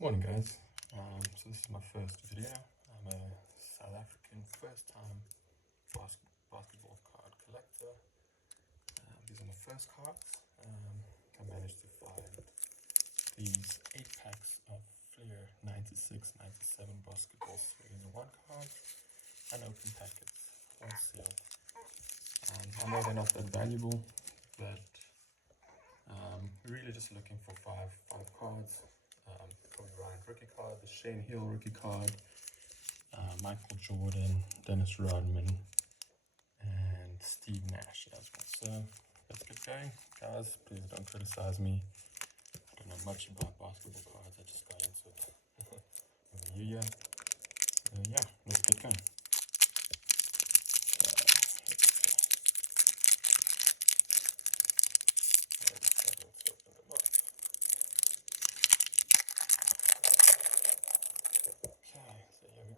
Morning guys, so this is my first video. I'm a South African first-time basketball card collector. These are my first cards. I managed to find these 8 packs of FLEER 96, 97 basketball series 1 cards, unopened packets, all sealed. I know they're not that valuable, but really just looking for five cards. Kobe Bryant rookie card, the Shane Hill rookie card, Michael Jordan, Dennis Rodman, and Steve Nash as well. So let's get going. Guys, please don't criticize me. I don't know much about basketball cards. I just got into it in the new year. So yeah, let's get going.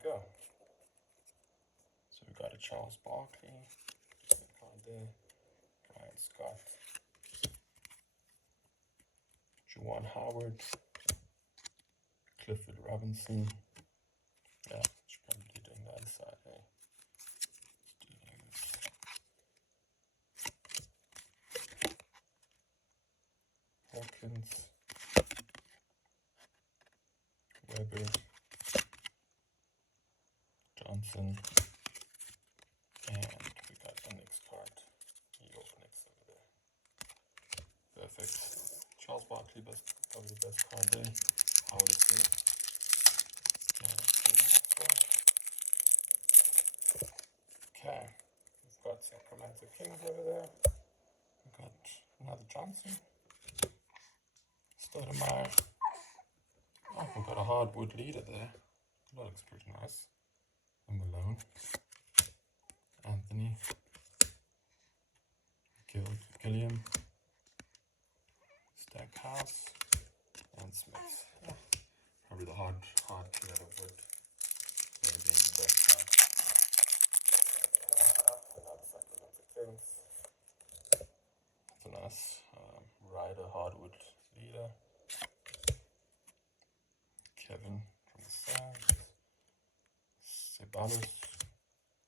Go. So we got a Charles Barkley, card there, Brian Scott, Juwan Howard, Clifford Robinson. Yeah, should probably be doing the other side, hey? Hawkins, Weber, Johnson, and we got the next card, New York Knicks over there. Perfect. Charles Barkley, probably the best card there, I would assume. Okay, we've got Sacramento Kings over there. We've got another Johnson. Stoudemire. Oh, we've got a hardwood leader there. That looks pretty nice. And Malone. Anthony. Gilliam. Stackhouse. And Smith. Oh, probably the hard killer of wood. Being the best card. Another Sacramento Kings. That's a nice Ryder hardwood leader. Kevin from the Suns. Ceballos.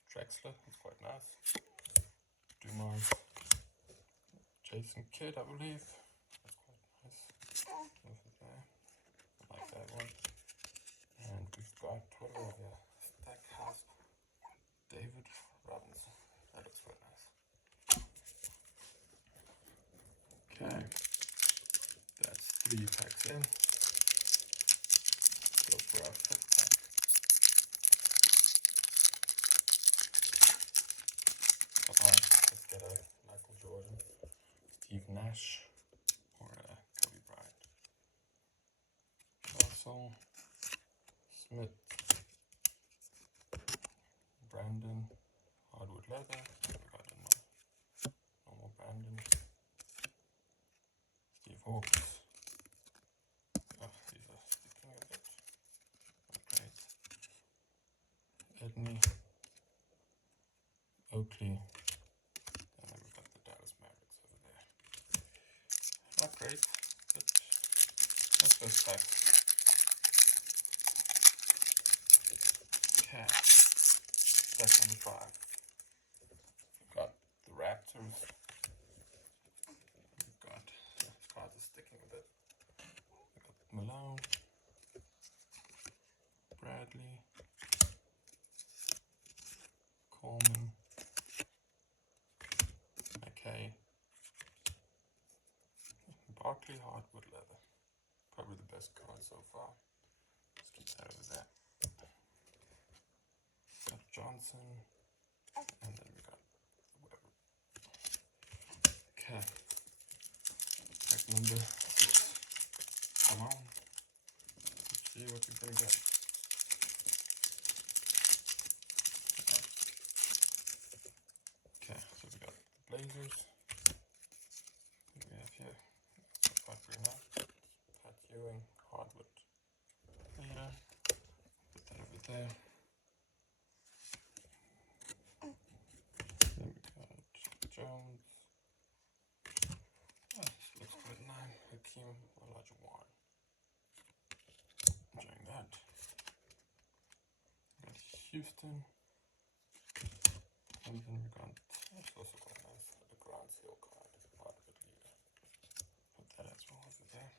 Drexler, that's quite nice. Dumars. Jason Kidd, I believe. That's quite nice. I like that one. And we've got, what do we have here? Stackhouse. David Robinson. That looks quite nice. Okay. That's 3 packs in. Go for our 5th pack. Let's get a Michael Jordan, Steve Nash, or Kobe Bryant. Russell, Smith, Brandon, hardwood leather. We got a normal Brandon. Steve Hawks. Oh, these are sticking a bit. Not great. Edney. Oakley. And then we've got the Dallas Mavericks over there. Not great, but that's first pack. Okay. Pack number 5. We've got the Raptors. We've got, these cards are sticking a bit. We've got Malone, Bradley, Coleman, McKay, Barkley hardwood leather. Probably the best card so far. Let's keep that over there. Got Johnson, and then we got Weber. Okay. Pack number 6. Come on. Let's see what we're gonna get. Okay, so we got the Blazers. What do we have here? Quite pretty nice. Pat Ewing, hardwood leader. Put that over there. Then we got Jones. Oh, this looks quite nice. Hakeem Olajuwon. Houston. And then we got, it's also got a nice ground seal card, hardwood leader. Put that as well over there.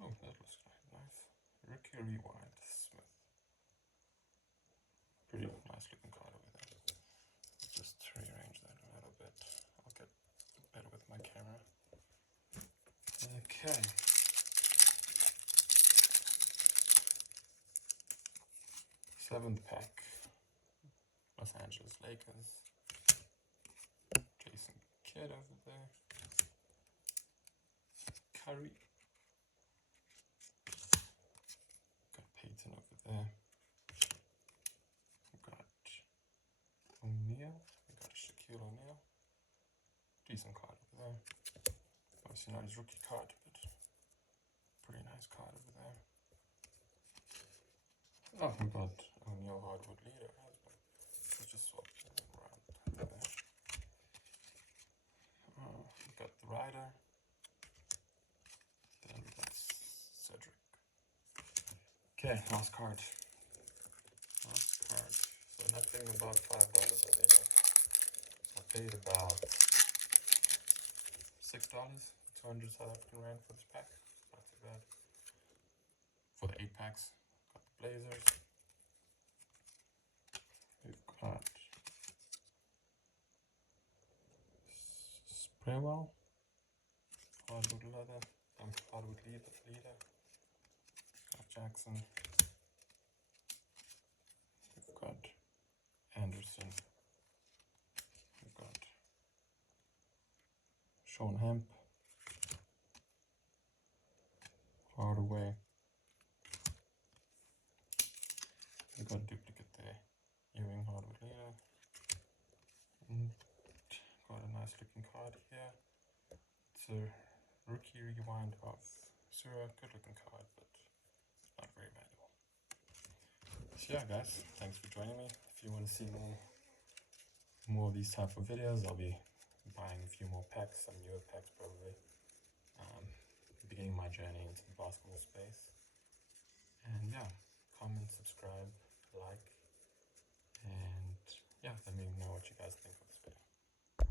Oh, that looks quite nice. Rookie Rewind Smith. Pretty nice looking card over there. Just rearrange that a little bit. I'll get better with my camera. Okay. Seventh pack. Los Angeles Lakers. Jason Kidd over there. Curry. Got Peyton over there. We got O'Neal. We got a Shaquille O'Neal. Decent card over there. Obviously not his rookie card, but pretty nice card over there. Oh, we got O'Neal hardwood leader as well. Let's just swap them around over there. We got the Rider. Then we got Cedric. Okay, last card. Last card. So nothing about $5 over here. I paid about $6, 200 South African rand for this pack. Not too bad. For the 8 packs, got the Blazers. We've got Spraywell, hardwood leather, hardwood leader. Got Jackson. We've got Anderson. We've got Sean Hemp. Hardaway. We've got a duplicate there. Ewing hardwood leader. Got a nice looking card here. It's a rookie rewind of Sura. Good looking card, but not very valuable. So yeah guys, thanks for joining me. If you want to see more of these type of videos, I'll be buying a few more packs, some newer packs probably. Beginning my journey into the basketball space. And yeah, comment, subscribe, like, and yeah, let me know what you guys think of